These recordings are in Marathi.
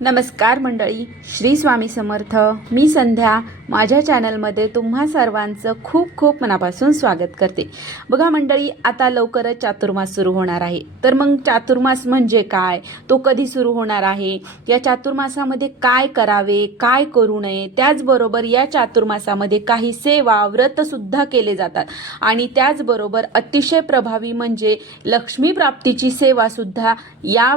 नमस्कार मंडळी श्री स्वामी समर्थ. मी संध्या. माझ्या चॅनलमध्ये तुम्हा सर्वांचं खूप खूप मनापासून स्वागत करते. बघा मंडळी आता लवकरच चातुर्मास सुरू होणार आहे. तर मग चातुर्मास म्हणजे काय? तो कधी सुरू होणार आहे? या चातुर्मासामध्ये काय करावे? काय करू नये? त्याचबरोबर या चातुर्मासामध्ये काही सेवा व्रतसुद्धा केले जातात. आणि त्याचबरोबर अतिशय प्रभावी म्हणजे लक्ष्मी प्राप्तीची सेवासुद्धा या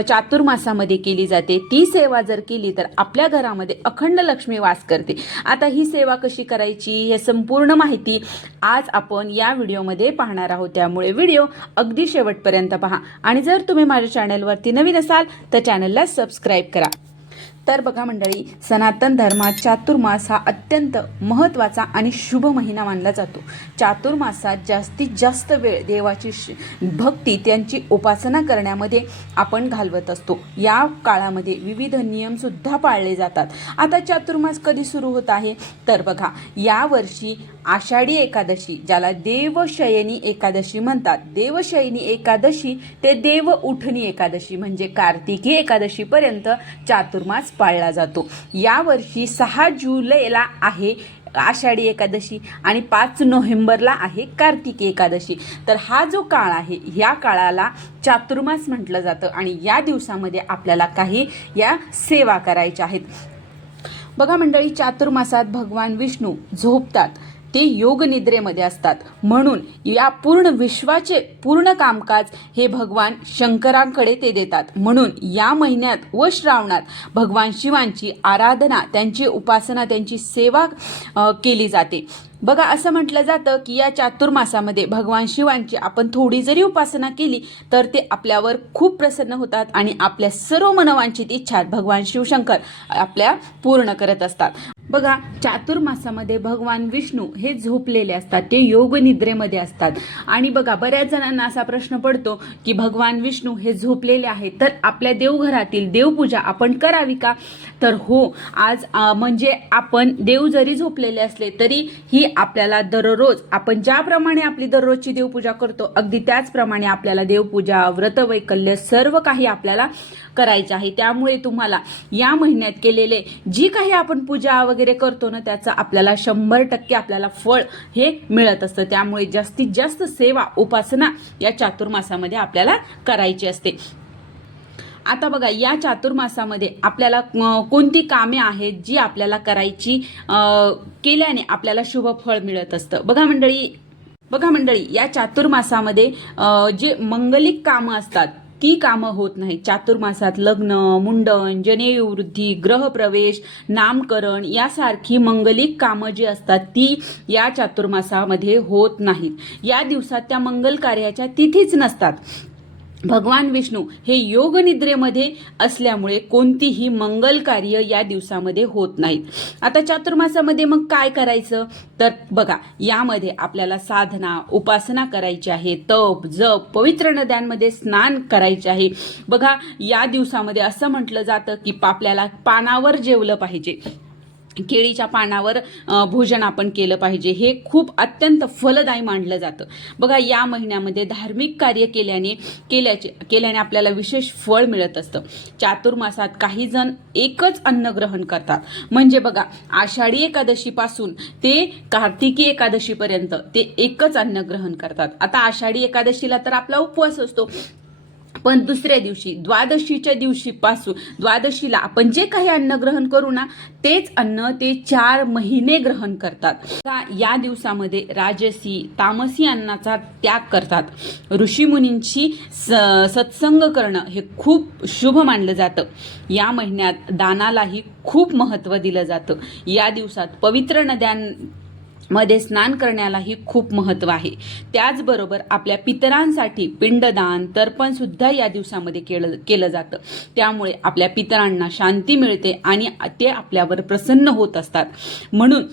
चातुर्मासामध्ये केली जाते. ती सेवा जर केली तर आपल्या घरामध्ये अखंड लक्ष्मी वास करते. आता ही सेवा कशी करायची हे संपूर्ण माहिती आज आपण या व्हिडिओमध्ये पाहणार आहोत. त्यामुळे व्हिडिओ अगदी शेवटपर्यंत पहा. आणि जर तुम्ही माझ्या चॅनलवरती नवीन असाल तर चॅनलला सबस्क्राईब करा. तर बघा मंडळी सनातन धर्मात चातुर्मास हा अत्यंत महत्त्वाचा आणि शुभ महिना मानला जातो. चातुर्मासात जास्तीत जास्त वेळ देवाची भक्ती त्यांची उपासना करण्यामध्ये आपण घालवत असतो. या काळामध्ये विविध नियमसुद्धा पाळले जातात. आता चातुर्मास कधी सुरू होत आहे? तर बघा यावर्षी आषाढी एकादशी ज्याला देवशयनी एकादशी म्हणतात. देवशयनी एकादशी ते देव उठणी एकादशी म्हणजे कार्तिकी एकादशीपर्यंत चातुर्मास पाळला जातो. यावर्षी सहा जुलैला आहे आषाढी एकादशी आणि पाच नोव्हेंबरला आहे कार्तिकी एकादशी. तर हा जो काळ आहे ह्या काळाला चातुर्मास म्हटलं जातं आणि या दिवसामध्ये आपल्याला काही या सेवा करायच्या आहेत. बघा मंडळी चातुर्मासात भगवान विष्णू झोपतात. ते योग निद्रेमध्ये असतात. म्हणून या पूर्ण विश्वाचे पूर्ण कामकाज हे भगवान शंकरांकडे ते देतात. म्हणून या महिन्यात व श्रावणात भगवान शिवांची आराधना त्यांची उपासना त्यांची सेवा केली जाते. बघा असं म्हटलं जातं की या चातुर्मासामध्ये भगवान शिवांची आपण थोडी जरी उपासना केली तर ते आपल्यावर खूप प्रसन्न होतात आणि आपल्या सर्व मनवांचित इच्छा भगवान शिवशंकर आपल्या पूर्ण करत असतात. बघा चातुर्मासामध्ये भगवान विष्णू हे झोपलेले असतात ते योग निद्रेमध्ये असतात. आणि बघा बऱ्याच जणांना असा प्रश्न पडतो की भगवान विष्णू हे झोपलेले आहेत तर आपल्या देवघरातील देवपूजा आपण करावी का? तर हो आज म्हणजे आपण देव जरी झोपलेले असले तरी ही आपल्याला दररोज आपण ज्याप्रमाणे आपली दररोजची देवपूजा करतो अगदी त्याचप्रमाणे आपल्याला देवपूजा व्रतवैकल्य सर्व काही आपल्याला करायचं आहे. त्यामुळे तुम्हाला या महिन्यात केलेले जी काही आपण पूजा वगैरे करतो ना त्याचं आपल्याला शंभर टक्के आपल्याला फळ हे मिळत असतं. त्यामुळे जास्तीत जास्त सेवा उपासना या चातुर्मासामध्ये आपल्याला करायची असते. आता बघा या चातुर्मासामध्ये आपल्याला कोणती कामे आहेत जी आपल्याला करायची केल्याने आपल्याला शुभ फळ मिळत असतं. बघा मंडळी बघा मंडळी या चातुर्मासामध्ये जे मंगलिक कामं असतात ती कामं होत नाहीत? चातुर्मासात लग्न मुंडन जनेवृद्धी ग्रहप्रवेश नामकरण यासारखी मंगलिक कामं जी असतात ती या चातुर्मासामध्ये होत नाहीत. या दिवसात त्या मंगल कार्याच्या तिथीच नसतात. भगवान विष्णू हे योगनिद्रेमध्ये असल्यामुळे कोणतीही मंगल कार्य या दिवसामध्ये होत नाहीत. आता चातुर्मासामध्ये मग काय करायचं? तर बघा यामध्ये आपल्याला साधना उपासना करायची आहे. तप जप पवित्र नद्यांमध्ये स्नान करायचे आहे. बघा या दिवसामध्ये असं म्हटलं जातं की आपल्याला पानावर जेवलं पाहिजे. केळीच्या पानावर भोजन आपण केलं पाहिजे. हे खूप अत्यंत फलदायी मानलं जातं. बघा या महिन्यामध्ये धार्मिक कार्य केल्याने केल्याचे केल्याने आपल्याला विशेष फळ मिळत असतं. चातुर्मासात काही जण एकच अन्न ग्रहण करतात. म्हणजे बघा आषाढी एकादशीपासून ते कार्तिकी एकादशीपर्यंत ते एकच अन्न ग्रहण करतात. आता आषाढी एकादशीला तर आपला उपवास असतो. पण दुसऱ्या दिवशी द्वादशीच्या दिवशीपासून द्वादशीला आपण जे काही अन्न ग्रहण करू ना तेच अन्न ते चार महिने ग्रहण करतात. या दिवसामध्ये राजसी तामसी अन्नाचा त्याग करतात. ऋषीमुनींशी स सत्संग करणं हे खूप शुभ मानलं जातं. या महिन्यात दानालाही खूप महत्त्व दिलं जातं. या दिवसात पवित्र नद्यां मध्ये स्नान करण्यालाही खूप महत्त्व आहे. त्याचबरोबर आपल्या पितरांसाठी पिंडदान तर्पण सुद्धा या दिवसामध्ये केलं केलं जातं. त्यामुळे आपल्या पितरांना शांती मिळते आणि ते आपल्यावर प्रसन्न होत असतात. म्हणून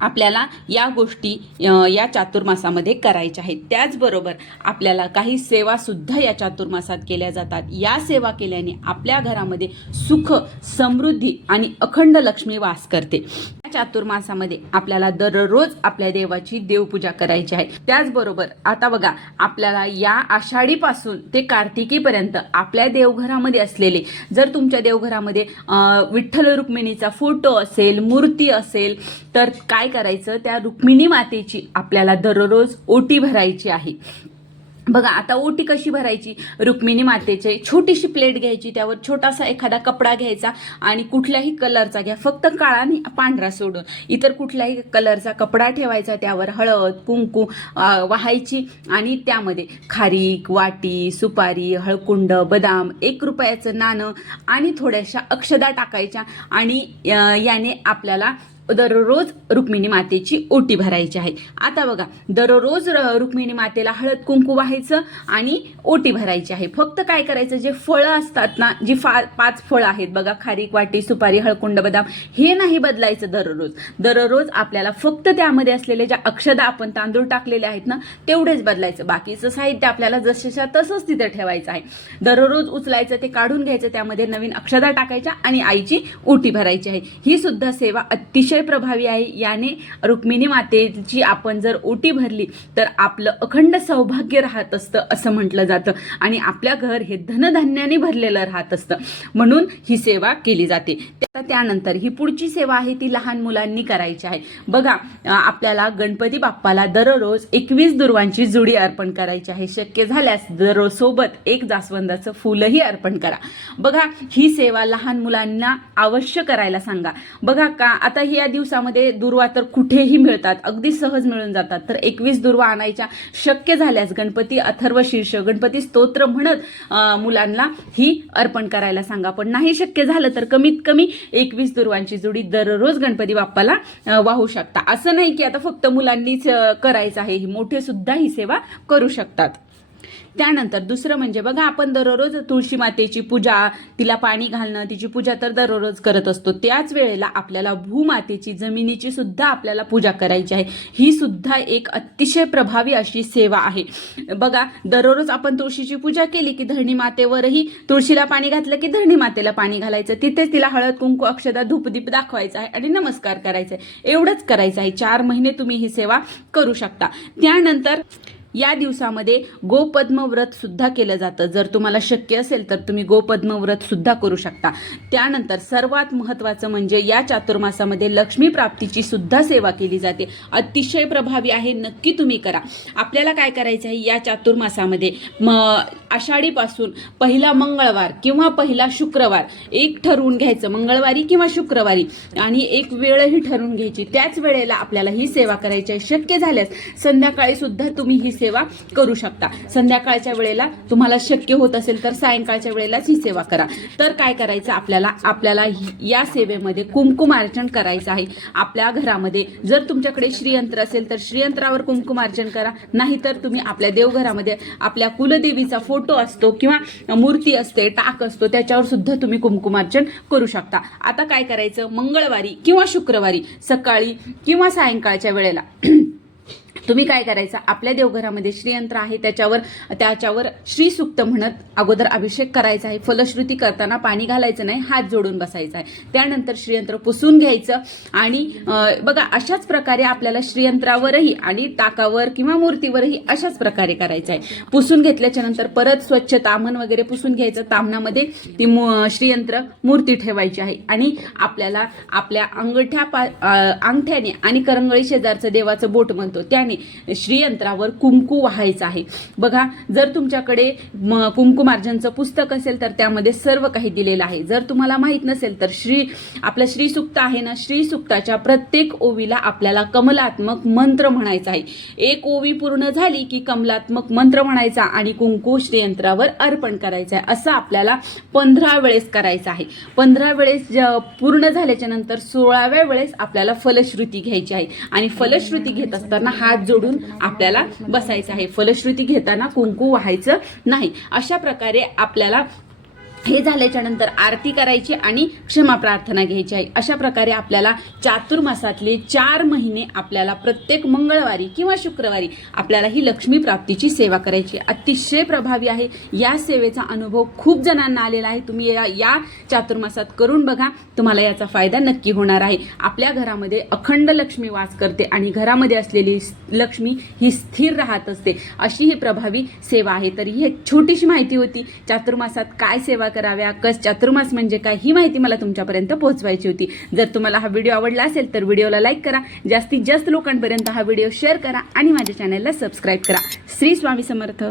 आपल्याला या गोष्टी या चातुर्मासामध्ये करायच्या आहेत. त्याचबरोबर आपल्याला काही सेवासुद्धा या चातुर्मासात केल्या जातात. या सेवा केल्याने आपल्या घरामध्ये सुख समृद्धी आणि अखंड लक्ष्मी वास करते. चातुर्मासामध्ये आपल्याला दररोज आपल्या देवाची देवपूजा करायची आहे. त्याचबरोबर आता बघा आपल्याला या आषाढीपासून ते कार्तिकीपर्यंत आपल्या देवघरामध्ये असलेले जर तुमच्या देवघरामध्ये विठ्ठल रुक्मिणीचा फोटो असेल मूर्ती असेल तर काय करायचं? त्या रुक्मिणी मातेची आपल्याला दररोज ओटी भरायची आहे. बघा आता ओटी कशी भरायची? रुक्मिणी मातेचे. छोटीशी प्लेट घ्यायची त्यावर छोटासा एखादा कपडा घ्यायचा आणि कुठल्याही कलरचा घ्या. फक्त काळा आणि पांढरा सोडून. इतर कुठल्याही कलरचा कपडा ठेवायचा त्यावर हळद कुंकू वाहायची आणि त्यामध्ये खारीक वाटी सुपारी हळकुंड बदाम एक रुपयाचं नाणं आणि थोड्याशा अक्षदा टाकायच्या आणि याने आपल्याला दररोज रुक्मिणी मातेची ओटी भरायची आहे. आता बघा दररोज र- रुक्मिणी मातेला हळद कुंकू व्हायचं आणि ओटी भरायची आहे. फक्त काय करायचं जे फळं असतात ना जी फा पाच फळं आहेत बघा खारीक वाटी सुपारी हळकुंड बदाम हे नाही बदलायचं दररोज. दररोज आपल्याला फक्त त्यामध्ये असलेले ज्या अक्षदा आपण तांदूळ टाकलेले आहेत ना तेवढेच बदलायचं. बाकीचं साहित्य आपल्याला जसच्या तसंच तिथे ठेवायचं आहे. दररोज उचलायचं ते काढून घ्यायचं त्यामध्ये नवीन अक्षदा टाकायच्या आणि आईची ओटी भरायची आहे. ही सुद्धा सेवा अतिशय प्रभावी आहे. याने रुक्मिणी मातेची आपण जर ओटी भरली तर आपलं अखंड सौभाग्य राहत असतं असं म्हटलं जातं. आणि आपल्या घर हे धनधान्याने भरलेलं राहत असतं. म्हणून ही सेवा केली जाते. त्यानंतर ही पुढची सेवा आहे ती लहान मुलांनी करायची आहे. बघा आपल्याला गणपती बाप्पाला दररोज एकवीस दुर्वांची जुडी अर्पण करायची आहे. शक्य झाल्यास दररोज सोबत एक जास्वंदाचं फुलही अर्पण करा. बघा ही सेवा लहान मुलांना अवश्य करायला सांगा. बघा का आता ही या दिवसामध्ये दुर्वा तर कुठेही मिळतात. अगदी सहज मिळून जातात. तर एकवीस दुर्वा आणायच्या शक्य झाल्यास गणपती अथर्व शीर्ष गणपती स्तोत्र म्हणत मुलांना ही अर्पण करायला सांगा. पण नाही शक्य झालं तर कमीत कमी एकवीस दुर्वांची जोडी दररोज गणपती बाप्पाला वाहू शकता. असं नाही की आता फक्त मुलांनीच करायचं आहे. ही मोठे सुद्धा ही सेवा करू शकतात. त्यानंतर दुसरं म्हणजे बघा आपण दररोज तुळशी मातेची पूजा तिला पाणी घालणं तिची पूजा तर दररोज करत असतो. त्याच वेळेला आपल्याला भूमातेची जमिनीची सुद्धा आपल्याला पूजा करायची आहे. ही सुद्धा एक अतिशय प्रभावी अशी सेवा आहे. बघा दररोज आपण तुळशीची पूजा केली की धरणी मातेवरही तुळशीला पाणी घातलं की धरणी मातेला पाणी घालायचं. तिथेच तिला हळद कुंकू अक्षदा धूपदीप दाखवायचा आहे आणि नमस्कार करायचा आहे. एवढंच करायचं आहे. चार महिने तुम्ही ही सेवा करू शकता. त्यानंतर या दिवसामध्ये गोपद्म व्रत सुद्धा केलं जातं. जर तुम्हाला शक्य असेल तर तुम्ही गोपद्म व्रत सुद्धा करू शकता. त्यानंतर सर्वात महत्त्वाचं म्हणजे या चातुर्मासामध्ये लक्ष्मी प्राप्तीची सुद्धा सेवा केली जाते. अतिशय प्रभावी आहे नक्की तुम्ही करा. आपल्याला काय करायचं आहे? या चातुर्मासामध्ये म आषाढीपासून पहिला मंगळवार किंवा पहिला शुक्रवार एक ठरवून घ्यायचं. मंगळवारी किंवा शुक्रवारी. आणि एक वेळही ठरवून घ्यायची. त्याच वेळेला आपल्याला ही सेवा करायची आहे. शक्य झाल्यास संध्याकाळी सुद्धा तुम्ही ही सेवा करू शकता. संध्याकाळच्या वेळेला तुम्हाला शक्य होत असेल तर सायंकाळच्या वेळेलाच ही सेवा करा. तर काय करायचं आपल्याला? आपल्याला ही- या सेवेमध्ये कुंकुमार्चन करायचं आहे. आपल्या घरामध्ये जर तुमच्याकडे श्रीयंत्र असेल तर श्रीयंत्रावर कुंकुमार्चन करा. नाहीतर तुम्ही आपल्या देवघरामध्ये आपल्या कुलदेवीचा फोटो असतो किंवा मूर्ती असते टाक असतो त्याच्यावर सुद्धा तुम्ही कुंकुमार्चन करू शकता. आता काय करायचं? मंगळवारी किंवा शुक्रवारी सकाळी किंवा सायंकाळच्या वेळेला तुम्ही काय करायचं? आपल्या देवघरामध्ये श्रीयंत्र आहे त्याच्यावर त्याच्यावर श्रीसुक्त म्हणत अगोदर अभिषेक करायचा आहे. फलश्रुती करताना पाणी घालायचं नाही हात जोडून बसायचा आहे. त्यानंतर श्रीयंत्र पुसून घ्यायचं आणि बघा अशाच प्रकारे आपल्याला श्रीयंत्रावरही आणि टाकावर किंवा मूर्तीवरही अशाच प्रकारे करायचं आहे. पुसून घेतल्याच्या नंतर परत स्वच्छ तामण वगैरे पुसून घ्यायचं. तामणामध्ये ती श्रीयंत्र मूर्ती ठेवायची आहे. आणि आपल्याला आपल्या अंगठ्या पा अंगठ्याने आणि करंगळी शेजारचं देवाचं बोट म्हणतो त्याने श्रीयंत्रावर कुंकू व्हायचं आहे. बघा जर तुमच्याकडे कुंकुमार्जनचं पुस्तक असेल तर त्यामध्ये सर्व काही दिलेलं आहे. जर तुम्हाला माहीत नसेल तर श्री आपलं श्रीसुक्त आहे ना श्रीसुक्ताच्या प्रत्येक ओवीला आपल्याला कमलात्मक मंत्र म्हणायचा आहे. एक ओवी पूर्ण झाली की कमलात्मक मंत्र म्हणायचा आणि कुंकू श्रीयंत्रावर अर्पण करायचं आहे. असं आपल्याला पंधरा वेळेस करायचं आहे. पंधरा वेळेस पूर्ण झाल्याच्यानंतर सोळाव्या वेळेस आपल्याला फलश्रुती घ्यायची आहे. आणि फलश्रुती घेत असताना हा हात जोडून आपल्याला बसायचं आहे. फलश्रुती घेताना कुंकू व्हायचं नाही. अशा प्रकारे आपल्याला हे झाल्याच्यानंतर आरती करायची आणि क्षमा प्रार्थना घ्यायची आहे. अशा प्रकारे आपल्याला चातुर्मासातले चार महिने आपल्याला प्रत्येक मंगळवारी किंवा शुक्रवारी आपल्याला ही लक्ष्मी प्राप्तीची सेवा करायची आहे. अतिशय प्रभावी आहे. या सेवेचा अनुभव खूप जणांना आलेला आहे. तुम्ही या या चातुर्मासात करून बघा. तुम्हाला याचा फायदा नक्की होणार आहे. आपल्या घरामध्ये अखंड लक्ष्मी वास करते आणि घरामध्ये असलेली लक्ष्मी ही स्थिर राहत असते. अशी ही प्रभावी सेवा आहे. तर ही एक छोटीशी माहिती होती. चातुर्मासात काय सेवा कराव्या. कस चातुर्मास म्हणजे काय ही माहिती मला तुमच्यापर्यंत पोहोचवायची होती. जर तुम्हाला हा व्हिडिओ आवडला असेल तर व्हिडिओला लाईक करा. जास्तीत जास्त लोकांपर्यंत हा व्हिडिओ शेअर करा आणि माझ्या चॅनलला सबस्क्राईब करा. श्री स्वामी समर्थ.